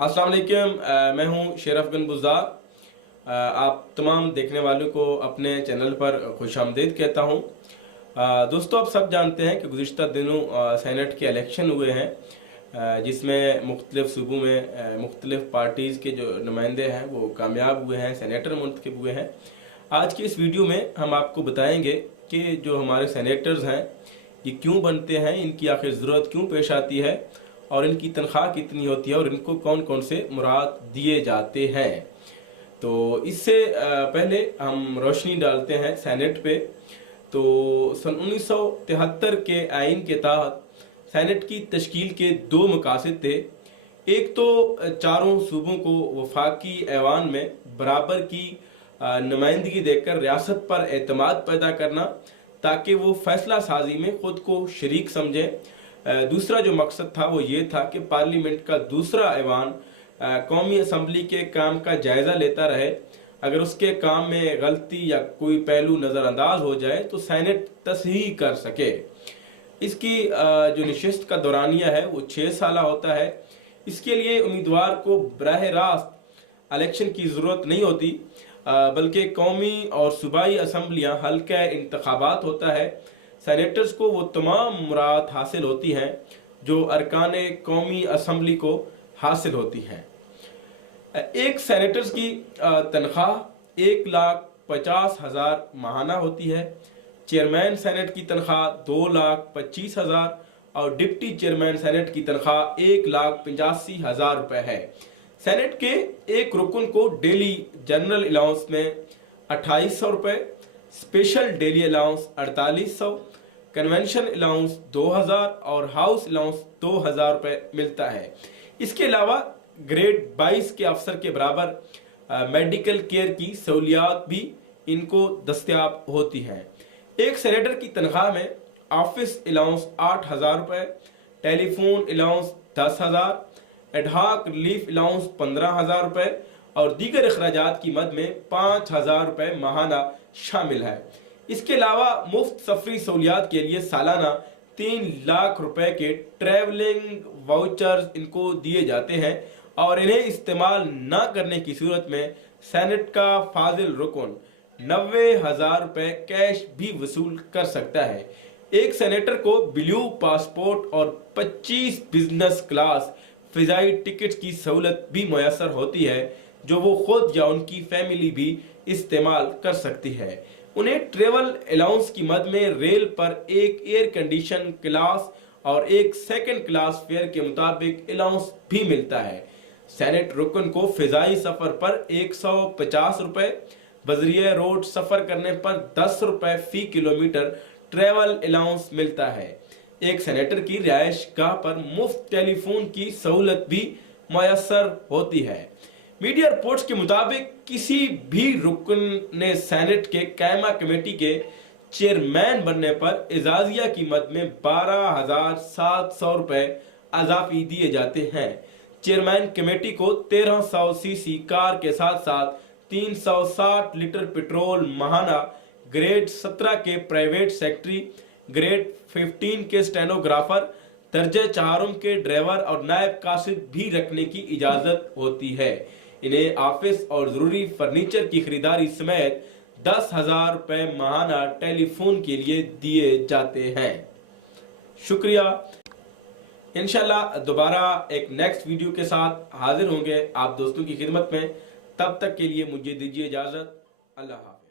अस्सलाम वालेकुम, मैं हूं शेर अफगन बुज़दार। आप तमाम देखने वालों को अपने चैनल पर खुशामदीद कहता हूं। दोस्तों, आप सब जानते हैं कि गुज़िश्ता दिनों सेनेट के इलेक्शन हुए हैं, जिसमें मुख्तलिफ सूबों में मुख्तलिफ पार्टीज़ के जो नुमाइंदे हैं वो कामयाब हुए हैं, सेनेटर मुंतखब हुए हैं। आज की इस वीडियो में हम आपको बताएंगे कि जो हमारे सेनेटर्स हैं ये क्यों बनते हैं, इनकी आखिर ज़रूरत क्यों पेश आती है और इनकी तनख्वाह कितनी होती है और इनको कौन कौन से मुराद दिए जाते हैं। तो इससे पहले हम रोशनी डालते हैं सेनेट पे। तो सन 1973 के आइन के तहत सेनेट की तश्कील के दो मकासद थे। एक तो चारों सूबों को वफाकी ऐवान में बराबर की नुमाइंदगी देकर रियासत पर एतमाद पैदा करना ताकि वो फैसला साजी में खुद को शरीक समझे। दूसरा जो मकसद था वो ये था कि पार्लियामेंट का दूसरा ऐवान कौमी असम्बली के काम का जायज़ा लेता रहे। अगर उसके काम में गलती या कोई पहलू नज़रअंदाज हो जाए तो सेनेट तस्हीह कर सके। इसकी जो नशिस्त का दौरानिया है वो 6 साल होता है। इसके लिए उम्मीदवार को बराह रास्त इलेक्शन की ज़रूरत नहीं होती, बल्कि कौमी और सूबाई असम्बलियाँ हल्का इंतखाबात होता है। सेनेटर्स को वो तमाम मुराद हासिल होती हैं जो अरकान कौमी असम्बली को हासिल होती हैं। एक सेनेटर्स की तनख्वाह 1,50,000 माहाना होती है। चेयरमैन सेनेट की तनख्वाह 2,25,000 और डिप्टी चेयरमैन सेनेट की तनख्वाह 1,85,000 रुपये है। सेनेट के एक रुकन को डेली जनरल अलाउंस में 2,800 रुपये, special daily allowance 4,800, convention allowance 2,000 और हाउस अलाउंस 2,000 रुपये मिलता है। इसके अलावा ग्रेड 22 के अफसर के बराबर मेडिकल केयर की सहूलियात भी इनको दस्तयाब होती हैं। एक सेनेटर की तनख्वाह में ऑफिस अलाउंस 8,000 रुपये, telephone allowance 10,000, ad hoc relief allowance 15,000 रुपये और दीगर अखराजात की मद में 5,000 रुपये माहाना शामिल है। इसके अलावा मुफ्त सफरी सहूलियात के लिए सालाना 3 लाख रुपए के ट्रैवलिंग वाउचर्स इनको दिए जाते हैं और इन्हें इस्तेमाल न करने की सूरत में सेनेट का फाजिल रुकन 90,000 रुपए कैश भी वसूल कर सकता है। एक सेनेटर को ब्लू पासपोर्ट और 25 बिजनेस क्लास फिजाई टिकट की सहूलत भी मुयसर होती है, जो वो खुद या उनकी फैमिली भी इस्तेमाल कर सकती है। उन्हें ट्रेवल अलाउंस की मद में रेल पर एक एयर कंडीशन क्लास और एक सेकंड क्लास फेयर के मुताबिक अलाउंस भी मिलता है। सेनेट रुकन को फिजाई सफर पर 150 रुपए, बजरिया रोड सफर करने पर 10 रुपए फी किलोमीटर ट्रेवल अलाउंस मिलता है। एक सेनेटर की रिहाइश गाह पर मुफ्त टेलीफोन की सहूलत भी मुयसर होती है। मीडिया रिपोर्ट्स के मुताबिक किसी भी रुकन ने सेनेट के कायमा कमेटी के चेयरमैन बनने पर एजाजिया की मद में 12,700 रुपए अजाफी दिए जाते हैं। चेयरमैन कमेटी को 1300 सीसी कार के साथ साथ 360 लीटर पेट्रोल माहाना, ग्रेड 17 के प्राइवेट सेक्रेटरी, ग्रेड 15 के स्टेनोग्राफर, दर्जे 4 के ड्राइवर और नायब कासिद भी रखने की इजाजत होती है। इन्हें ऑफिस और जरूरी फर्नीचर की खरीदारी समेत 10,000 रुपए माहाना टेलीफोन के लिए दिए जाते हैं। शुक्रिया। इंशाल्लाह दोबारा एक नेक्स्ट वीडियो के साथ हाजिर होंगे आप दोस्तों की खिदमत में। तब तक के लिए मुझे दीजिए इजाजत। अल्लाह हाफ़िज़।